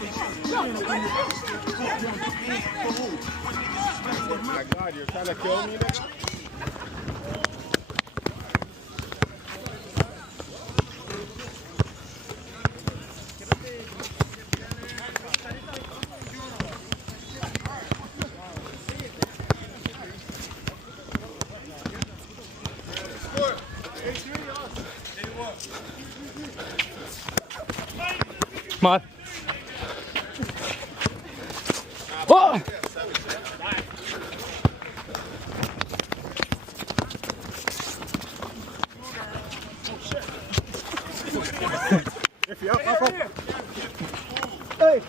My God, you're trying to kill me, nigga? Come on. Oh! If you're up. Hey,